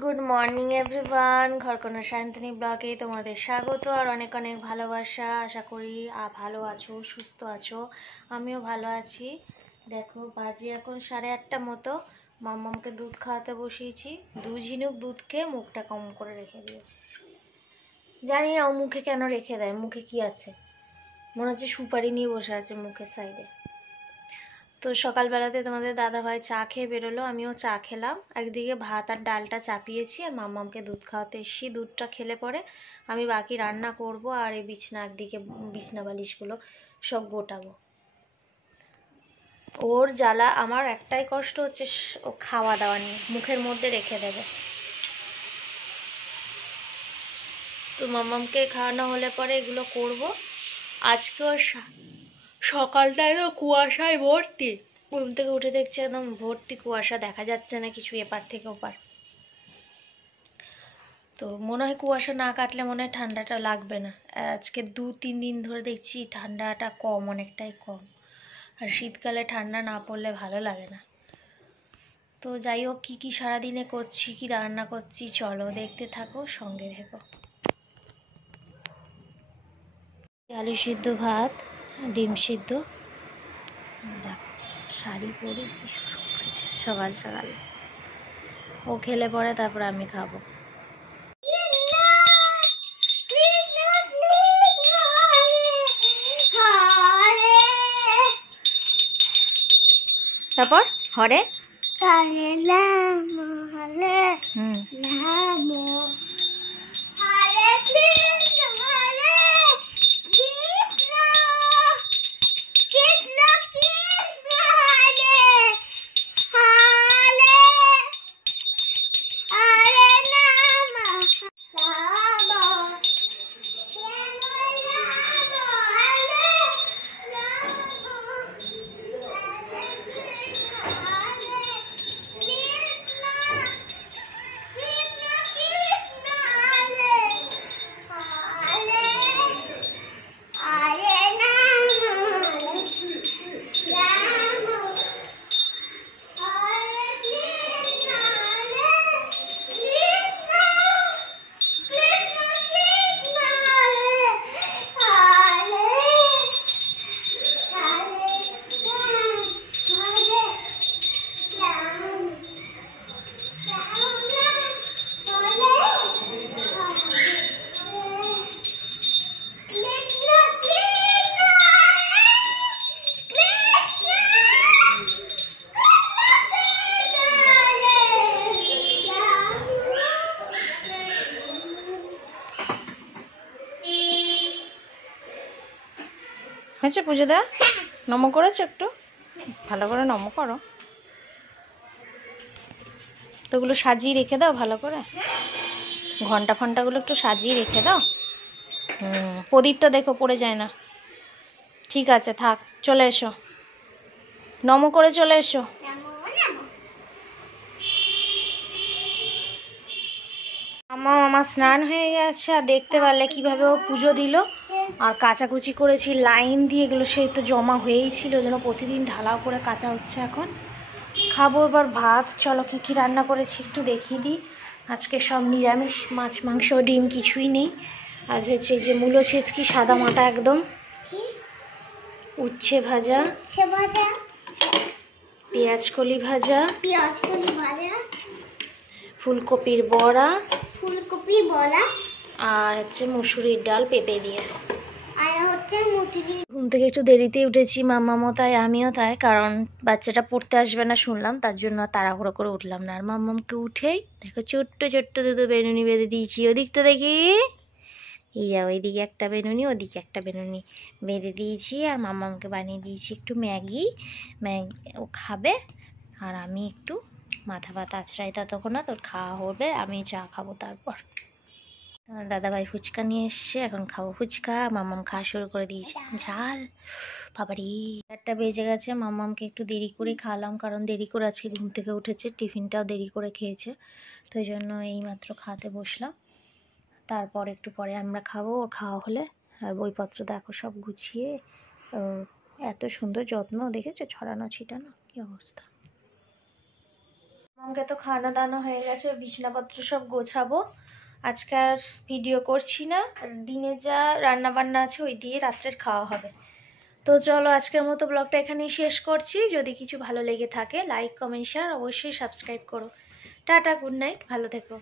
Good morning everyone, ঘরকোনা Shantoni ব্লগে তোমাদের স্বাগত আর অনেক অনেক ভালোবাসা। আশা করি ভালো আছো, সুস্থ আছো। আমিও ভালো আছি। দেখো বাজে এখন 8:30 মতো। মাম্মামকে দুধ খাওয়াতে বসিয়েছি। 2 ঝিনুক দুধ খেয়ে মুখটা কম করে রেখে দিয়েছে। জানি না ও মুখে কেন রেখে দেয়, মুখে কি আছে, মনে হচ্ছে সুপারি নিয়ে বসে আছে মুখের সাইডে। তো সকালবেলাতে তোমাদের দাদাভাই চা খেয়ে বেরোলো, আমিও চা খেলাম। একদিকে ভাত আর ডালটা চাপিয়েছি আর মাম্মামকে দুধ খাওয়াতে এসেছি। দুধটা খেলে পরে আমি বাকি রান্না করব আর এই একদিকে বিছনা বালিশগুলো সব গোটাবো। ওর জ্বালা আমার একটাই কষ্ট হচ্ছে, ও খাওয়া দাওয়া নিয়ে মুখের মধ্যে রেখে দেবে। তো মাম্মামকে খাওয়ানো হলে পরে এগুলো করব। আজকেও সকালটায় তো কুয়াশায় ভর্তি। ঘুম থেকে উঠে দেখছি একদম ভর্তি কুয়াশা, দেখা যাচ্ছে না কিছু এপার থেকে ওপার। তো মনে হয় কুয়াশা না কাটলে মনে হয় ঠান্ডাটা লাগবে না। আজকে 2-3 দিন ধরে দেখছি ঠান্ডাটা কম, অনেকটাই কম। আর শীতকালে ঠান্ডা না পড়লে ভালো লাগে না। তো যাই হোক, কী কী সারাদিনে করছি, কি রান্না করছি চলো দেখতে থাকো, সঙ্গে থেকো। আলু সিদ্ধ, ভাত, ডিম সিদ্ধ। দেখো শাড়ি পরে কি শুরু করছে সকাল সকাল। ও খেলে পরে তারপর আমি খাবো। তারপর হরে হয়েছে পুজো দেওয়া? নম করেছো একটু ভালো করে, নম করো তো। ওগুলো সাজিয়ে রেখে দাও ভালো করে, ঘন্টা ফন্টাগুলো একটু সাজিয়ে রেখে দাও। প্রদীপটা দেখো পড়ে যায় না। ঠিক আছে থাক, চলে এসো, নম করে চলে এসো। আমার স্নান হয়ে গেছে আর দেখতে পারলে কিভাবে ও পুজো দিল। আর কাচাকুচি করেছি লাইন দিয়ে, এগুলো সেই তো জমা হয়েই ছিল, যেন প্রতিদিন ঢালাও করে কাচা হচ্ছে। এখন খাবো এবার ভাত। চলো কী কী রান্না করেছি একটু দেখিয়ে দিই। আজকে সব নিরামিষ, মাছ মাংস ডিম কিছুই নেই। আজ হচ্ছে যে মূলো ছেচকি সাদা মাটা একদম, উচ্ছে ভাজা, পেঁয়াজকলি ভাজা, ফুলকপির বড়া, আর হচ্ছে মুসুরির ডাল পেঁপে দিয়ে। ঘুম থেকে একটু দেরিতেই উঠেছি, মাম্মামও তাই আমিও তাই, কারণ বাচ্চাটা পড়তে আসবে না শুনলাম, তার জন্য তাড়াহুড়ো করে উঠলাম না। আর মাম্মামকে উঠেই দেখো ছোট্ট ছোট্ট দুটো বেনুনি বেঁধে দিয়েছি। ওদিক তো দেখি, এই যাও, এইদিকে একটা বেনুনি, ওদিকে একটা বেনুনি বেঁধে দিয়েছি। আর মাম্মামকে বানিয়ে দিয়েছি একটু ম্যাগি। ও খাবে আর আমি একটু মাথা ভাত আছড়াই, ততক্ষণ না তোর খাওয়া হবে, আমি চা খাবো। তারপর দাদাভাই ফুচকা নিয়ে এসছে, এখন খাবো ফুচকা। মাম্মাম খাওয়া শুরু করে দিয়েছে। ঝাল বাবারি। 1টা বেজে গেছে। মাম্মামকে একটু দেরি করে খাওয়ালাম, কারণ দেরি করে আজকে ঘুম থেকে উঠেছে, টিফিনটাও দেরি করে খেয়েছে, তো এই জন্য এইমাত্র খাওয়াতে বসলাম। তারপর একটু পরে আমরা খাবো, ওর খাওয়া হলে। আর বইপত্র দেখো সব গুছিয়ে, এত সুন্দর যত্ন দেখেছো, ছড়ানো ছিটানো, কি অবস্থা। আমাকে তো খানা দানা হয়ে গেছে, বিছানাপত্র সব গোছাবো। আজকে আর ভিডিও করছি না, আর দিনে যা রান্না বান্না আছে ওই দিয়ে রাত্রের খাওয়া হবে। তো চলো আজকের মতো ব্লগটা এখানেই শেষ করছি। যদি কিছু ভালো লেগে থাকে লাইক কমেন্ট শেয়ার অবশ্যই সাবস্ক্রাইব করো। টাটা, গুড নাইট, ভালো থেকো।